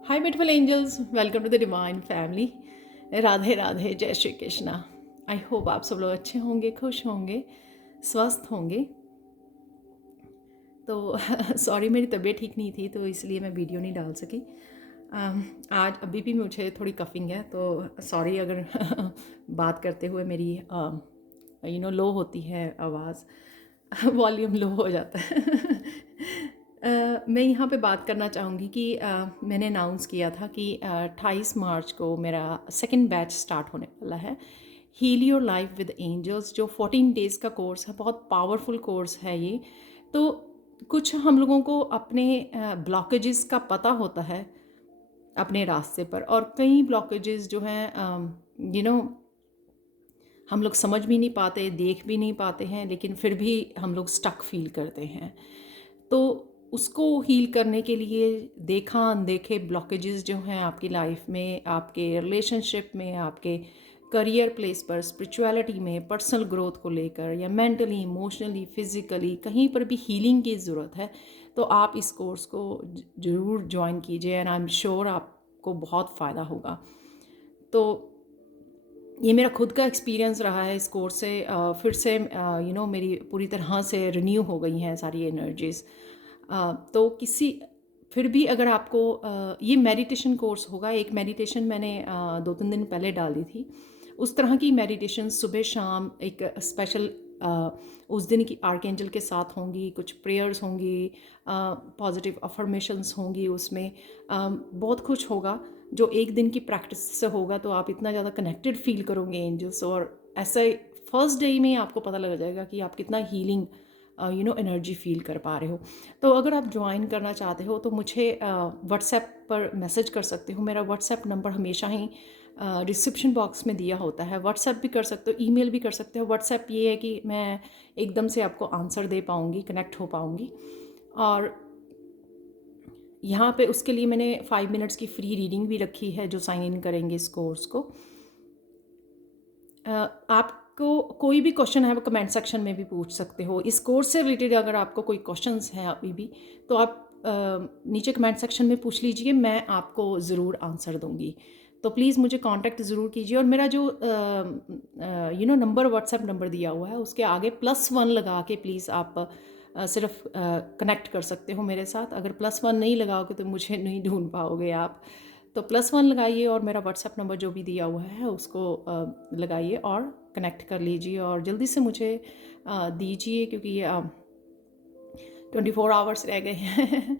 Hi beautiful angels, welcome to the divine family. Radhe Radhe, जय Shri Krishna. I hope आप सब लोग अच्छे होंगे, खुश होंगे, स्वस्थ होंगे। तो सॉरी, मेरी तबीयत ठीक नहीं थी तो इसलिए मैं वीडियो नहीं डाल सकी। आज अभी भी मुझे थोड़ी कफिंग है, तो सॉरी अगर बात करते हुए मेरी लो होती है आवाज़, वॉल्यूम लो हो जाता है। मैं यहाँ पे बात करना चाहूँगी कि मैंने अनाउंस किया था कि 28 मार्च को मेरा सेकंड बैच स्टार्ट होने वाला है, heal your life with angels, जो 14 डेज़ का कोर्स है। बहुत पावरफुल कोर्स है ये। तो कुछ हम लोगों को अपने ब्लॉकेजेस का पता होता है अपने रास्ते पर, और कई ब्लॉकेजेस जो हैं हम लोग समझ भी नहीं पाते, देख भी नहीं पाते हैं, लेकिन फिर भी हम लोग स्टक फील करते हैं। तो उसको हील करने के लिए देखा अनदेखे ब्लॉकेजेस जो हैं आपकी लाइफ में, आपके रिलेशनशिप में, आपके करियर प्लेस पर, स्पिरिचुअलिटी में, पर्सनल ग्रोथ को लेकर, या मेंटली, इमोशनली, फिज़िकली कहीं पर भी हीलिंग की ज़रूरत है, तो आप इस कोर्स को ज़रूर ज्वाइन कीजिए एंड आई एम श्योर आपको बहुत फ़ायदा होगा। तो ये मेरा खुद का एक्सपीरियंस रहा है इस कोर्स से। फिर से मेरी पूरी तरह से रिन्यू हो गई हैं सारी एनर्जीज़। तो किसी फिर भी अगर आपको ये मेडिटेशन कोर्स होगा। एक मेडिटेशन मैंने 2-3 दिन पहले डाल दी थी। उस तरह की मेडिटेशन सुबह शाम एक स्पेशल उस दिन की आर्कएंजल के साथ होंगी, कुछ प्रेयर्स होंगी, पॉजिटिव अफर्मेशंस होंगी उसमें। बहुत कुछ होगा जो एक दिन की प्रैक्टिस से होगा, तो आप इतना ज़्यादा कनेक्टेड फील करोगे एंजल्स, और ऐसे फर्स्ट डे में आपको पता लग जाएगा कि आप कितना हीलिंग एनर्जी फील कर पा रहे हो। तो अगर आप ज्वाइन करना चाहते हो तो मुझे व्हाट्सएप पर मैसेज कर सकते हो। मेरा व्हाट्सएप नंबर हमेशा ही डिस्क्रिप्शन बॉक्स में दिया होता है। व्हाट्सएप भी कर सकते हो, ईमेल भी कर सकते हो। व्हाट्सएप ये है कि मैं एकदम से आपको आंसर दे पाऊँगी, कनेक्ट हो पाऊँगी। और यहाँ पे उसके लिए मैंने 5 मिनट्स की फ्री रीडिंग भी रखी है जो साइन इन करेंगे इस कोर्स को। आपको कोई भी क्वेश्चन है वो कमेंट सेक्शन में भी पूछ सकते हो। इस कोर्स से रिलेटेड अगर आपको कोई क्वेश्चंस हैं अभी भी, तो आप नीचे कमेंट सेक्शन में पूछ लीजिए, मैं आपको ज़रूर आंसर दूंगी। तो प्लीज़ मुझे कांटेक्ट ज़रूर कीजिए। और मेरा जो नंबर, व्हाट्सएप नंबर दिया हुआ है, उसके आगे +1 लगा के प्लीज़ आप सिर्फ कनेक्ट कर सकते हो मेरे साथ। अगर +1 नहीं लगाओगे तो मुझे नहीं ढूंढ पाओगे आप। तो +1 लगाइए और मेरा व्हाट्सएप नंबर जो भी दिया हुआ है उसको लगाइए और कनेक्ट कर लीजिए, और जल्दी से मुझे दीजिए, क्योंकि 24 आवर्स रह गए हैं।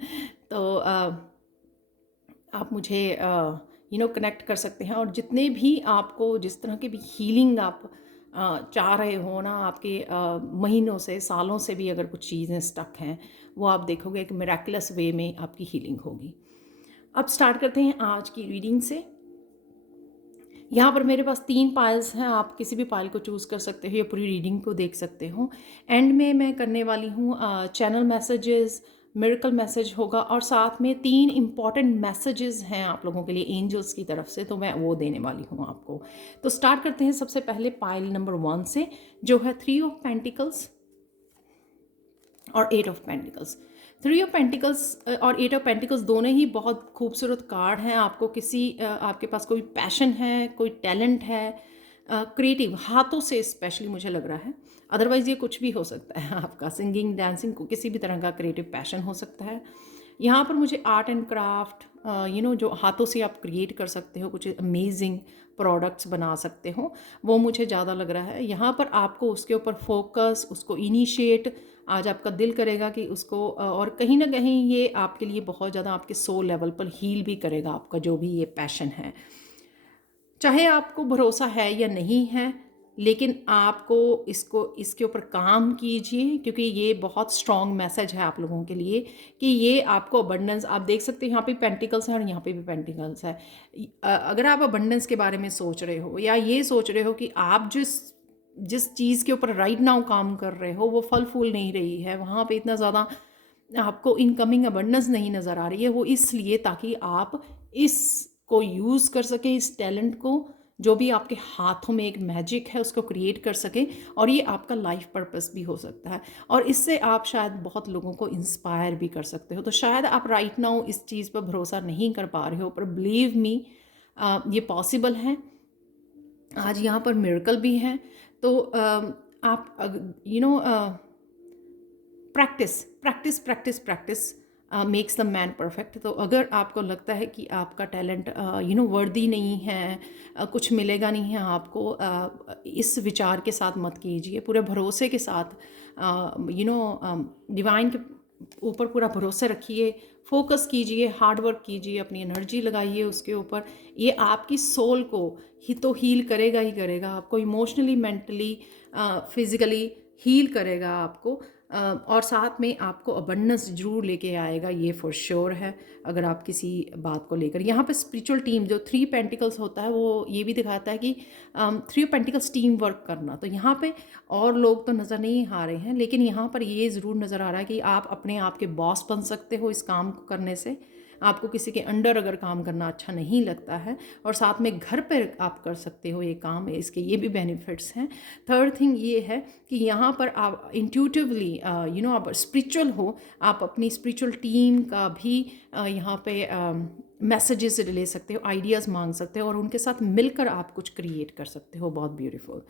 तो आप मुझे कनेक्ट कर सकते हैं। और जितने भी आपको जिस तरह की भी हीलिंग आप चाह रहे हो ना, आपके महीनों से, सालों से भी अगर कुछ चीज़ें स्टक हैं, वो आप देखोगे कि मिरेकुलस वे में आपकी हीलिंग होगी। अब स्टार्ट करते हैं आज की रीडिंग से। यहाँ पर मेरे पास 3 पाइल्स हैं। आप किसी भी पाइल को चूज़ कर सकते हो या पूरी रीडिंग को देख सकते हो। एंड में मैं करने वाली हूँ चैनल मैसेजेस, मिरेकल मैसेज होगा, और साथ में 3 इम्पॉर्टेंट मैसेजेस हैं आप लोगों के लिए एंजल्स की तरफ से, तो मैं वो देने वाली हूँ आपको। तो स्टार्ट करते हैं सबसे पहले पाइल नंबर 1 से, जो है 3 ऑफ पेंटिकल्स और 8 ऑफ पेंटिकल्स। 3 ऑफ पेंटिकल्स और 8 ऑफ पेंटिकल्स दोनों ही बहुत खूबसूरत कार्ड हैं। आपको आपके पास कोई पैशन है, कोई टैलेंट है, क्रिएटिव हाथों से स्पेशली मुझे लग रहा है। अदरवाइज़ ये कुछ भी हो सकता है आपका, सिंगिंग, डांसिंग, किसी भी तरह का क्रिएटिव पैशन हो सकता है। यहाँ पर मुझे आर्ट एंड क्राफ्ट, जो हाथों से आप क्रिएट कर सकते हो, कुछ अमेजिंग प्रोडक्ट्स बना सकते हो, वो मुझे ज़्यादा लग रहा है। यहाँ पर आपको उसके ऊपर फोकस, उसको इनिशिएट, आज आपका दिल करेगा कि उसको और कहीं ना कहीं ये आपके लिए बहुत ज़्यादा आपके सोल लेवल पर हील भी करेगा आपका जो भी ये पैशन है। चाहे आपको भरोसा है या नहीं है, लेकिन आपको इसके ऊपर काम कीजिए, क्योंकि ये बहुत स्ट्रॉन्ग मैसेज है आप लोगों के लिए कि ये आपको अबंडेंस, आप देख सकते हैं यहाँ पे पेंटिकल्स हैं और यहाँ पे भी पेंटिकल्स है। अगर आप अबंडेंस के बारे में सोच रहे हो, या ये सोच रहे हो कि आप जिस जिस चीज़ के ऊपर राइट नाउ काम कर रहे हो वो फल फूल नहीं रही है, वहाँ पे इतना ज़्यादा आपको इनकमिंग अबंडेंस नहीं नज़र आ रही है, वो इसलिए ताकि आप इसको यूज़ कर सकें, इस टैलेंट को, जो भी आपके हाथों में एक मैजिक है उसको क्रिएट कर सकें, और ये आपका लाइफ पर्पस भी हो सकता है, और इससे आप शायद बहुत लोगों को इंस्पायर भी कर सकते हो। तो शायद आप राइट नाउ इस चीज़ पर भरोसा नहीं कर पा रहे हो, पर बिलीव मी ये पॉसिबल है। आज यहाँ पर मिरेकल भी हैं। तो आप practice practice practice practice makes the man perfect. तो अगर आपको लगता है कि आपका टैलेंट वर्दी नहीं है, कुछ मिलेगा नहीं है आपको, इस विचार के साथ मत कीजिए। पूरे भरोसे के साथ डिवाइन के ऊपर पूरा भरोसा रखिए, फोकस कीजिए, हार्ड वर्क कीजिए, अपनी एनर्जी लगाइए उसके ऊपर। ये आपकी सोल को ही तो हील करेगा ही करेगा, आपको इमोशनली, मेंटली, फिज़िकली हील करेगा आपको, और साथ में आपको अबंडेंस जरूर लेके आएगा, ये फॉर श्योर है। अगर आप किसी बात को लेकर, यहाँ पे स्पिरिचुअल टीम जो 3 पेंटिकल्स होता है वो ये भी दिखाता है कि 3 पेंटिकल्स टीम वर्क करना। तो यहाँ पे और लोग तो नज़र नहीं आ रहे हैं, लेकिन यहाँ पर ये ज़रूर नज़र आ रहा है कि आप अपने आप के बॉस बन सकते हो इस काम को करने से। आपको किसी के अंडर अगर काम करना अच्छा नहीं लगता है, और साथ में घर पर आप कर सकते हो ये काम, इसके ये भी बेनिफिट्स हैं। थर्ड थिंग ये है कि यहाँ पर आप इंट्यूटिवली आप स्पिरिचुअल हो, आप अपनी स्पिरिचुअल टीम का भी यहाँ पे मैसेजेस ले सकते हो, आइडियाज़ मांग सकते हो, और उनके साथ मिलकर आप कुछ क्रिएट कर सकते हो। बहुत ब्यूटीफुल।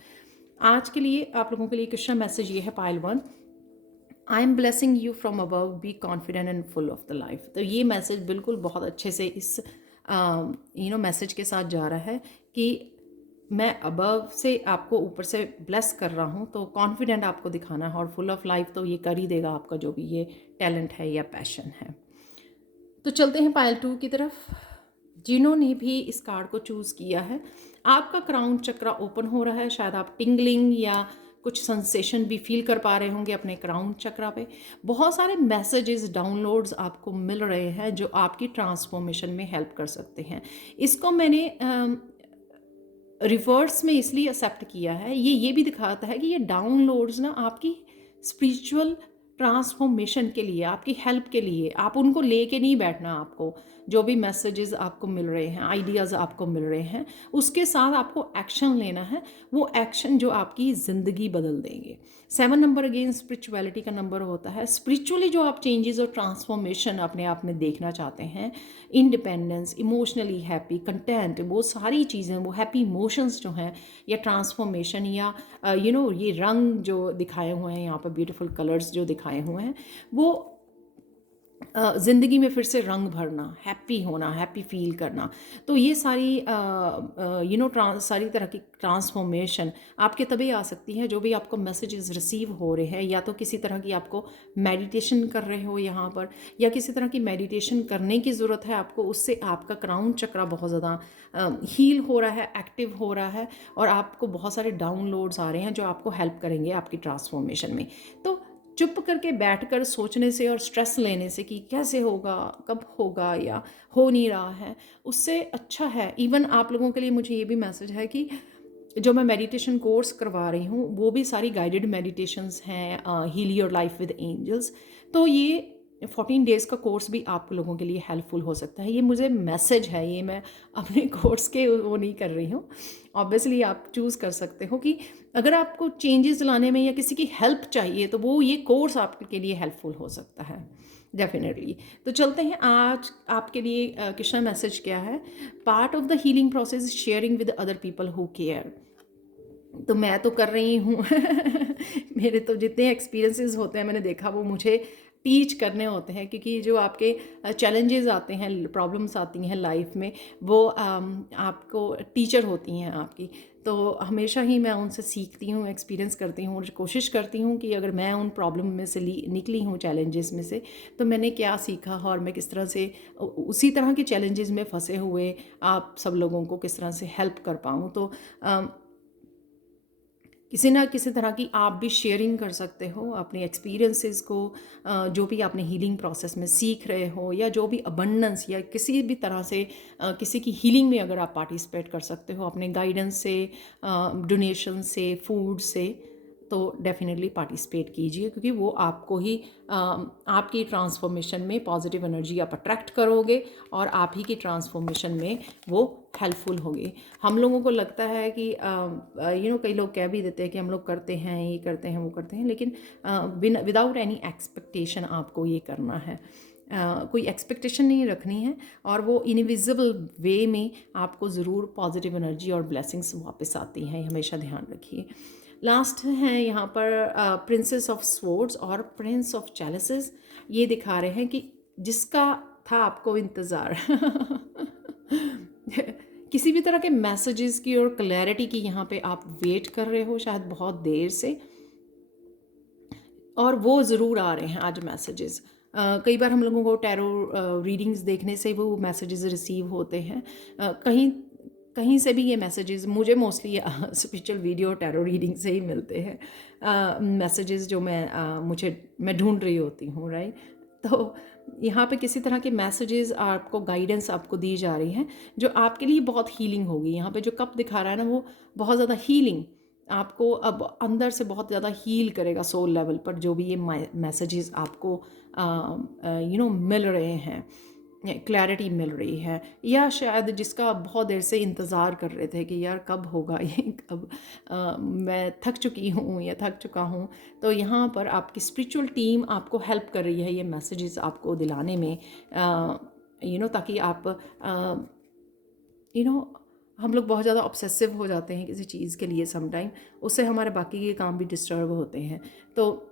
आज के लिए आप लोगों के लिए कृष्णा मैसेज ये है, pile 1, I am blessing you from above, be confident and full of the life. तो ये मैसेज बिल्कुल बहुत अच्छे से इस मैसेज के साथ जा रहा है कि मैं अबव से आपको ऊपर से ब्लेस कर रहा हूँ, तो कॉन्फिडेंट आपको दिखाना है, और फुल ऑफ लाइफ तो ये कर ही देगा आपका जो भी ये टैलेंट है या पैशन है। तो चलते हैं पायल 2 की तरफ। जिन्होंने भी इस कार्ड को चूज़ किया है, आपका क्राउन चक्रा ओपन हो रहा है। शायद आप टिंगलिंग या कुछ सेंसेशन भी फील कर पा रहे होंगे अपने क्राउन चक्रा पे। बहुत सारे मैसेजेस, डाउनलोड्स आपको मिल रहे हैं जो आपकी ट्रांसफॉर्मेशन में हेल्प कर सकते हैं। इसको मैंने रिवर्स में इसलिए एक्सेप्ट किया है, ये भी दिखाता है कि ये डाउनलोड्स ना आपकी स्पिरिचुअल ट्रांसफॉर्मेशन के लिए, आपकी हेल्प के लिए, आप उनको लेके नहीं बैठना। आपको जो भी मैसेजेस आपको मिल रहे हैं, आइडियाज़ आपको मिल रहे हैं, उसके साथ आपको एक्शन लेना है। वो एक्शन जो आपकी ज़िंदगी बदल देंगे। 7 नंबर अगेन स्पिरिचुअलिटी का नंबर होता है। स्पिरिचुअली जो आप चेंजेस और ट्रांसफॉर्मेशन अपने आप में देखना चाहते हैं, इंडिपेंडेंस, इमोशनली हैप्पी, कंटेंट, वो सारी चीज़ें, वो हैप्पी इमोशंस जो हैं, या ट्रांसफॉर्मेशन, या ये रंग जो दिखाए हुए हैं यहाँ पर, ब्यूटीफुल कलर्स जो दिखाए हुए हैं, वो ज़िंदगी में फिर से रंग भरना, हैप्पी होना, हैप्पी फील करना। तो ये सारी सारी तरह की ट्रांसफॉर्मेशन आपके तभी आ सकती है जो भी आपको मैसेजेस रिसीव हो रहे हैं, या तो किसी तरह की आपको मेडिटेशन कर रहे हो यहाँ पर, या किसी तरह की मेडिटेशन करने की ज़रूरत है आपको, उससे आपका क्राउन चक्रा बहुत ज़्यादा हील हो रहा है, एक्टिव हो रहा है, और आपको बहुत सारे डाउनलोड्स आ रहे हैं जो आपको हेल्प करेंगे आपकी ट्रांसफॉर्मेशन में। तो चुप करके बैठकर सोचने से और स्ट्रेस लेने से कि कैसे होगा, कब होगा, या हो नहीं रहा है, उससे अच्छा है। इवन आप लोगों के लिए मुझे ये भी मैसेज है कि जो मैं मेडिटेशन कोर्स करवा रही हूँ वो भी सारी गाइडेड मेडिटेशंस हैं, heal your life with angels. तो ये 14 डेज़ का कोर्स भी आप लोगों के लिए हेल्पफुल हो सकता है। ये मुझे मैसेज है, ये मैं अपने कोर्स के वो नहीं कर रही हूँ। ऑब्वियसली आप चूज़ कर सकते हो कि अगर आपको चेंजेस लाने में या किसी की हेल्प चाहिए तो वो ये कोर्स आपके लिए हेल्पफुल हो सकता है डेफिनेटली। तो चलते हैं आज आपके लिए कृष्णा मैसेज क्या है। Part of the healing process is sharing with other people who care. तो मैं तो कर रही हूँ मेरे तो जितने एक्सपीरियंसेस होते हैं मैंने देखा वो मुझे टीच करने होते हैं, क्योंकि जो आपके चैलेंजेस आते हैं, प्रॉब्लम्स आती हैं लाइफ में, वो आपको टीचर होती हैं आपकी। तो हमेशा ही मैं उनसे सीखती हूँ, एक्सपीरियंस करती हूँ, और कोशिश करती हूँ कि अगर मैं उन प्रॉब्लम में से निकली हूँ, चैलेंजेस में से, तो मैंने क्या सीखा और मैं किस तरह से उसी तरह के चैलेंजेस में फंसे हुए आप सब लोगों को किस तरह से हेल्प कर पाऊँ। तो किसी ना किसी तरह की आप भी शेयरिंग कर सकते हो अपने एक्सपीरियंसेस को, जो भी आपने हीलिंग प्रोसेस में सीख रहे हो, या जो भी अबंडेंस या किसी भी तरह से किसी की हीलिंग में अगर आप पार्टिसिपेट कर सकते हो अपने गाइडेंस से, डोनेशन से, फूड से, तो डेफिनेटली पार्टिसिपेट कीजिए, क्योंकि वो आपको ही आपकी ट्रांसफॉर्मेशन में पॉजिटिव एनर्जी आप अट्रैक्ट करोगे, और आप ही की ट्रांसफॉर्मेशन में वो हेल्पफुल होगी। हम लोगों को लगता है कि कई लोग कह भी देते हैं कि हम लोग करते हैं, ये करते हैं, वो करते हैं, लेकिन विदाउट एनी एक्सपेक्टेशन आपको ये करना है। कोई एक्सपेक्टेशन नहीं रखनी है, और वो इनविजिबल वे में आपको ज़रूर पॉजिटिव एनर्जी और ब्लेसिंग्स वापस आती हैं, हमेशा ध्यान रखिए। लास्ट है यहाँ पर प्रिंसेस ऑफ स्वॉर्ड्स और प्रिंस ऑफ चैलिसेस। ये दिखा रहे हैं कि जिसका था आपको इंतज़ार किसी भी तरह के मैसेजेस की और क्लैरिटी की यहाँ पे आप वेट कर रहे हो शायद बहुत देर से, और वो ज़रूर आ रहे हैं आज मैसेजेस। कई बार हम लोगों को टैरो रीडिंग्स देखने से वो मैसेजेस रिसीव होते हैं। कहीं कहीं से भी ये मैसेजेस मुझे mostly spiritual video tarot reading से ही मिलते हैं, मैसेजेस जो मैं ढूंढ रही होती हूँ, राइट। तो यहाँ पे किसी तरह के मैसेजेस आपको, गाइडेंस आपको दी जा रही है जो आपके लिए बहुत हीलिंग होगी। यहाँ पे जो कप दिखा रहा है ना, वो बहुत ज़्यादा हीलिंग आपको अब अंदर से बहुत ज़्यादा हील करेगा सोल लेवल पर, जो भी ये मैसेजेस आपको मिल रहे हैं, क्लैरिटी मिल रही है, या शायद जिसका बहुत देर से इंतज़ार कर रहे थे कि यार कब होगा ये, कब मैं थक चुकी हूँ या थक चुका हूँ। तो यहाँ पर आपकी स्पिरिचुअल टीम आपको हेल्प कर रही है ये मैसेजेस आपको दिलाने में, ताकि आप हम लोग बहुत ज़्यादा ऑब्सेसिव हो जाते हैं किसी चीज़ के लिए समटाइम, उससे हमारे बाकी के काम भी डिस्टर्ब होते हैं। तो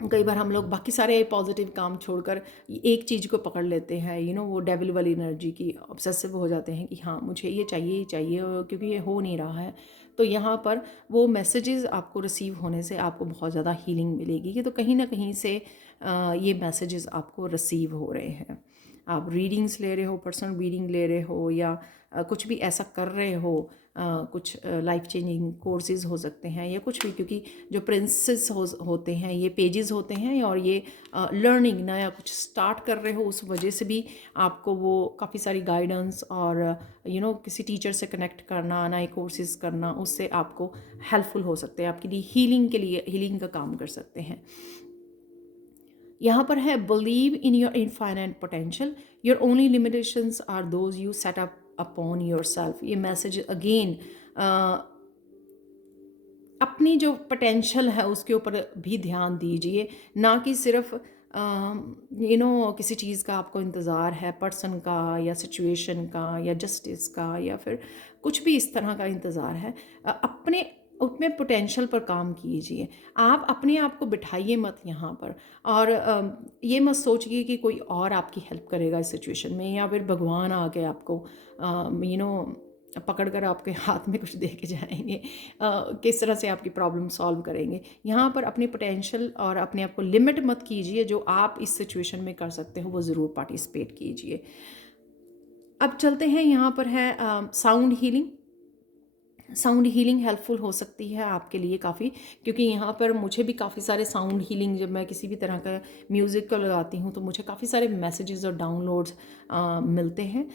कई बार हम लोग बाकी सारे पॉजिटिव काम छोड़कर एक चीज़ को पकड़ लेते हैं, वो डेविल वाली एनर्जी की ऑब्सेसिव हो जाते हैं कि हाँ मुझे ये चाहिए क्योंकि ये हो नहीं रहा है। तो यहाँ पर वो मैसेजेस आपको रिसीव होने से आपको बहुत ज़्यादा हीलिंग मिलेगी कि तो कहीं ना कहीं से ये मैसेजेस आपको रिसीव हो रहे हैं। आप रीडिंग्स ले रहे हो, पर्सनल रीडिंग ले रहे हो, या कुछ भी ऐसा कर रहे हो, कुछ लाइफ चेंजिंग कोर्सेज हो सकते हैं या कुछ भी, क्योंकि जो प्रिंसेस होते हैं ये पेजेस होते हैं, और ये लर्निंग नया कुछ स्टार्ट कर रहे हो उस वजह से भी आपको वो काफ़ी सारी गाइडेंस और किसी टीचर से कनेक्ट करना, नए कोर्सेज करना, उससे आपको हेल्पफुल हो सकते हैं, आपके लिए हीलिंग का काम कर सकते हैं। यहाँ पर है believe in your infinite potential, your only limitations are those you set up upon your self. ये मैसेज अगेन अपनी जो पोटेंशियल है उसके ऊपर भी ध्यान दीजिए, ना कि सिर्फ किसी चीज़ का आपको इंतज़ार है, पर्सन का या सिचुएशन का या जस्टिस का या फिर कुछ भी इस तरह का इंतज़ार है। अपने पोटेंशियल पर काम कीजिए। आप अपने आप को बिठाइए मत यहाँ पर, और ये मत सोचिए कि कोई और आपकी हेल्प करेगा इस सिचुएशन में, या फिर भगवान आके आपको पकड़ कर आपके हाथ में कुछ दे के जाएंगे, किस तरह से आपकी प्रॉब्लम सॉल्व करेंगे। यहाँ पर अपनी पोटेंशियल और अपने आप को लिमिट मत कीजिए, जो आप इस सिचुएशन में कर सकते हो वो ज़रूर पार्टिसिपेट कीजिए। अब चलते हैं, यहाँ पर है sound healing. Sound healing helpful हो सकती है आपके लिए काफ़ी, क्योंकि यहाँ पर मुझे भी काफ़ी सारे साउंड हीलिंग, जब मैं किसी भी तरह का म्यूज़िक को लगाती हूँ तो मुझे काफ़ी सारे मैसेजेस और डाउनलोड्स मिलते हैं।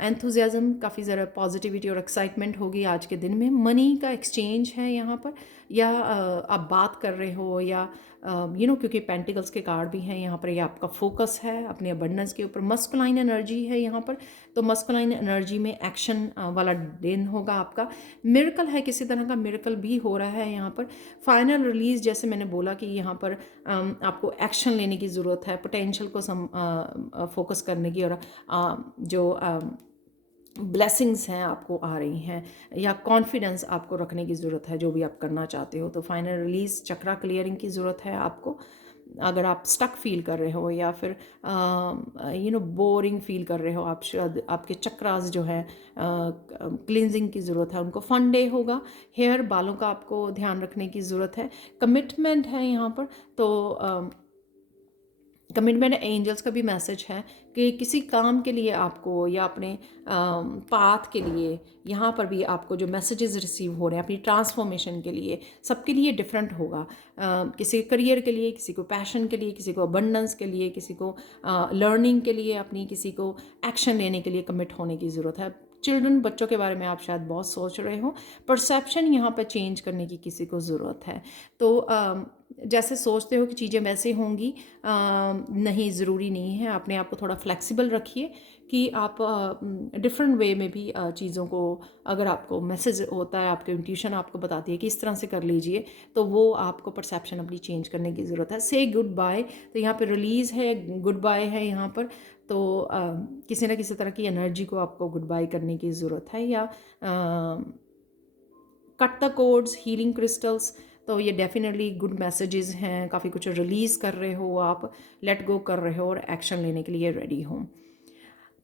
एंथुजियाज़म, काफ़ी ज़रा पॉजिटिविटी और एक्साइटमेंट होगी आज के दिन में। मनी का एक्सचेंज है यहाँ पर, या आप बात कर रहे हो, या क्योंकि पेंटिकल्स के कार्ड भी हैं यहाँ पर, ये आपका फोकस है अपने अबंडेंस के ऊपर। मस्कुलाइन एनर्जी है यहाँ पर, तो मस्कुलाइन एनर्जी में एक्शन वाला दिन होगा आपका। मिरेकल है, किसी तरह का मिरेकल भी हो रहा है यहाँ पर। फाइनल रिलीज़, जैसे मैंने बोला कि यहाँ पर आपको एक्शन लेने की ज़रूरत है, पोटेंशियल को फोकस करने की, और जो ब्लेसिंग्स हैं आपको आ रही हैं, या कॉन्फिडेंस आपको रखने की ज़रूरत है जो भी आप करना चाहते हो। तो फाइनल रिलीज़, चक्रा क्लियरिंग की ज़रूरत है आपको। अगर आप स्टक फील कर रहे हो या फिर बोरिंग फील कर रहे हो, आप शायद आपके चक्रास जो है क्लिनजिंग की ज़रूरत है, उनको फन डे होगा। हेयर, बालों का आपको ध्यान रखने की ज़रूरत है। कमिटमेंट है यहाँ पर, तो कमिटमेंट एंजल्स का भी मैसेज है कि किसी काम के लिए आपको, या अपने पाथ के लिए, यहाँ पर भी आपको जो मैसेजेस रिसीव हो रहे हैं अपनी ट्रांसफॉर्मेशन के लिए, सबके लिए डिफरेंट होगा। किसी करियर के लिए, किसी को पैशन के लिए, किसी को अबंडेंस के लिए, किसी को लर्निंग के लिए, अपनी किसी को एक्शन लेने के लिए कमिट होने की ज़रूरत है। चिल्ड्रन, बच्चों के बारे में आप शायद बहुत सोच रहे हो। परसेप्शन यहाँ पर चेंज करने की किसी को ज़रूरत है। तो जैसे सोचते हो कि चीज़ें वैसे होंगी, नहीं, ज़रूरी नहीं है। अपने आप को थोड़ा फ्लेक्सिबल रखिए कि आप डिफरेंट वे में भी चीज़ों को, अगर आपको मैसेज होता है, आपके इंट्यूशन आपको बताती है कि इस तरह से कर लीजिए, तो वो आपको परसेप्शन अपनी चेंज करने की ज़रूरत है। से गुड बाय, तो यहाँ पे रिलीज़ है, गुड बाय है यहाँ पर, तो किसी ना किसी तरह की एनर्जी को आपको गुड बाय करने की ज़रूरत है। या cut the codes, healing crystals, तो ये डेफिनेटली गुड मैसेजेस हैं, काफ़ी कुछ रिलीज़ कर रहे हो आप, लेट गो कर रहे हो और एक्शन लेने के लिए रेडी हो।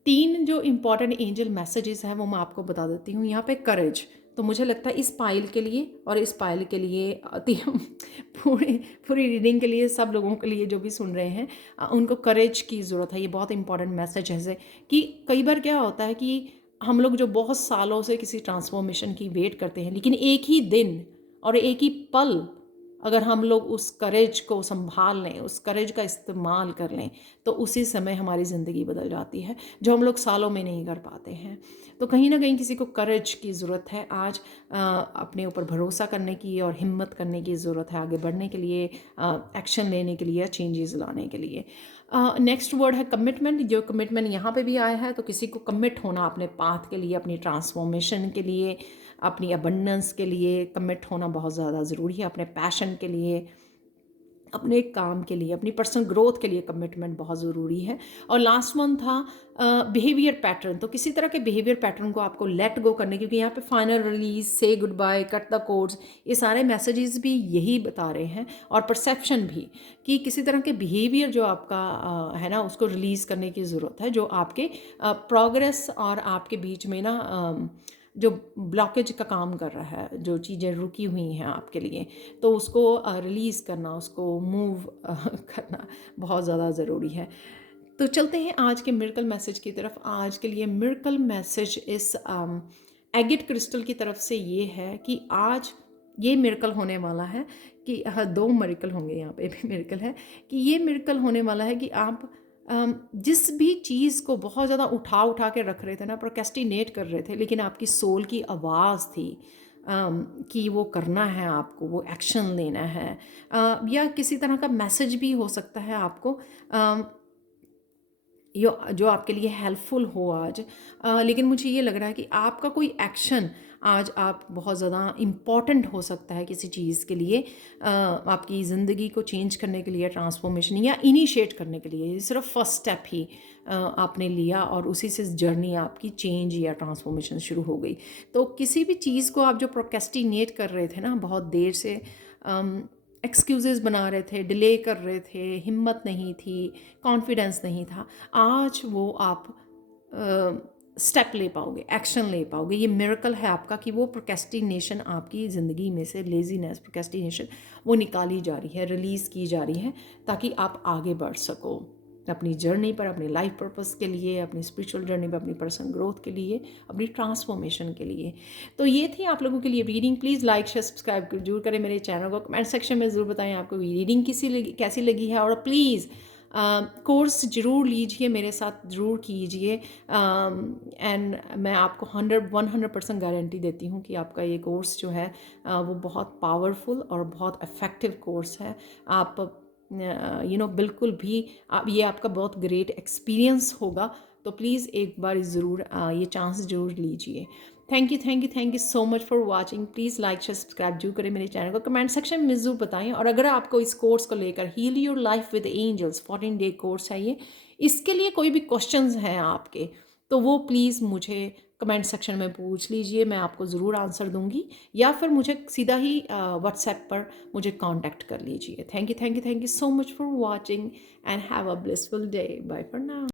3 जो इम्पॉर्टेंट एंजल मैसेजेस हैं वो मैं आपको बता देती हूँ। यहाँ पे करेज, तो मुझे लगता है इस पाइल के लिए और इस पाइल के लिए पूरी पूरी रीडिंग के लिए, सब लोगों के लिए जो भी सुन रहे हैं, उनको करेज की ज़रूरत है। ये बहुत इंपॉर्टेंट मैसेज है कि कई बार क्या होता है कि हम लोग जो बहुत सालों से किसी ट्रांसफॉर्मेशन की वेट करते हैं, लेकिन एक ही दिन और एक ही पल अगर हम लोग उस करेज को संभाल लें, उस करेज का इस्तेमाल कर लें, तो उसी समय हमारी ज़िंदगी बदल जाती है, जो हम लोग सालों में नहीं कर पाते हैं। तो कहीं ना कहीं किसी को करेज की ज़रूरत है आज, अपने ऊपर भरोसा करने की और हिम्मत करने की ज़रूरत है, आगे बढ़ने के लिए, एक्शन लेने के लिए, चेंजेस लाने के लिए। नेक्स्ट वर्ड है कमिटमेंट। जो कमिटमेंट यहाँ पे भी आया है, तो किसी को कमिट होना अपने पाथ के लिए, अपनी ट्रांसफॉर्मेशन के लिए, अपनी अबंडेंस के लिए कमिट होना बहुत ज़्यादा ज़रूरी है। अपने पैशन के लिए, अपने काम के लिए, अपनी पर्सनल ग्रोथ के लिए कमिटमेंट बहुत ज़रूरी है। और लास्ट वन था बिहेवियर पैटर्न। तो किसी तरह के बिहेवियर पैटर्न को आपको लेट गो करने, क्योंकि यहाँ पे final release, say good bye, cut the cords, ये सारे मैसेजेस भी यही बता रहे हैं, और परसेप्शन भी, कि किसी तरह के बिहेवियर जो आपका है ना, उसको रिलीज़ करने की ज़रूरत है, जो आपके प्रोग्रेस और आपके बीच में ना जो ब्लॉकेज का काम कर रहा है, जो चीज़ें रुकी हुई हैं आपके लिए, तो उसको रिलीज़ करना, उसको मूव करना बहुत ज़्यादा ज़रूरी है। तो चलते हैं आज के मिरेकल मैसेज की तरफ। आज के लिए मिरेकल मैसेज इस एगिट क्रिस्टल की तरफ से ये है कि आज ये मिरेकल होने वाला है कि 2 मिरेकल होंगे, यहाँ पे भी मिरेकल है कि ये मिरेकल होने वाला है कि आप जिस भी चीज़ को बहुत ज़्यादा उठा उठा के रख रहे थे ना, प्रोक्रेस्टिनेट कर रहे थे, लेकिन आपकी सोल की आवाज़ थी कि वो करना है आपको, वो एक्शन लेना है, या किसी तरह का मैसेज भी हो सकता है आपको, जो आपके लिए हेल्पफुल हो आज। लेकिन मुझे ये लग रहा है कि आपका कोई एक्शन आज आप बहुत ज़्यादा इम्पॉर्टेंट हो सकता है किसी चीज़ के लिए, आपकी ज़िंदगी को चेंज करने के लिए, ट्रांसफॉर्मेशन या इनिशिएट करने के लिए। सिर्फ फर्स्ट स्टेप ही आपने लिया और उसी से जर्नी आपकी चेंज या ट्रांसफॉर्मेशन शुरू हो गई। तो किसी भी चीज़ को आप जो प्रोक्रेस्टिनेट कर रहे थे ना बहुत देर से, एक्सक्यूज़ेस बना रहे थे, डिले कर रहे थे, हिम्मत नहीं थी, कॉन्फिडेंस नहीं था, आज वो आप स्टेप ले पाओगे, एक्शन ले पाओगे। ये मिरेकल है आपका कि वो प्रोक्रेस्टिनेशन आपकी ज़िंदगी में से, लेज़ीनेस, प्रोक्रेस्टिनेशन, वो निकाली जा रही है, रिलीज़ की जा रही है, ताकि आप आगे बढ़ सको अपनी जर्नी पर, अपनी लाइफ पर्पस के लिए, अपनी स्पिरिचुअल जर्नी पर, अपनी पर्सनल ग्रोथ के लिए, अपनी ट्रांसफॉर्मेशन के लिए। तो ये थी आप लोगों के लिए reading. Please like share subscribe जरूर करें मेरे चैनल को, कमेंट सेक्शन में ज़रूर बताएं आपको रीडिंग कैसी लगी है, और प्लीज़ कोर्स ज़रूर लीजिए, मेरे साथ ज़रूर कीजिए, एंड मैं आपको 100% गारंटी देती हूँ कि आपका ये कोर्स जो है वो बहुत पावरफुल और बहुत इफ़ेक्टिव कोर्स है। आप बिल्कुल भी ये आपका बहुत ग्रेट एक्सपीरियंस होगा। तो प्लीज़ एक बार ज़रूर ये चांस ज़रूर लीजिए। Thank you so much for watching. Please like share subscribe जरूर करें मेरे चैनल को, कमेंट सेक्शन में ज़रूर बताएं। और अगर आपको इस कोर्स को लेकर heal your life with angels 14-day course है ये, इसके लिए कोई भी क्वेश्चंस हैं आपके, तो वो प्लीज़ मुझे कमेंट सेक्शन में पूछ लीजिए, मैं आपको ज़रूर आंसर दूंगी, या फिर मुझे सीधा ही व्हाट्सएप पर मुझे कांटेक्ट कर लीजिए। Thank you so much for watching and have a blissful day. Bye for now.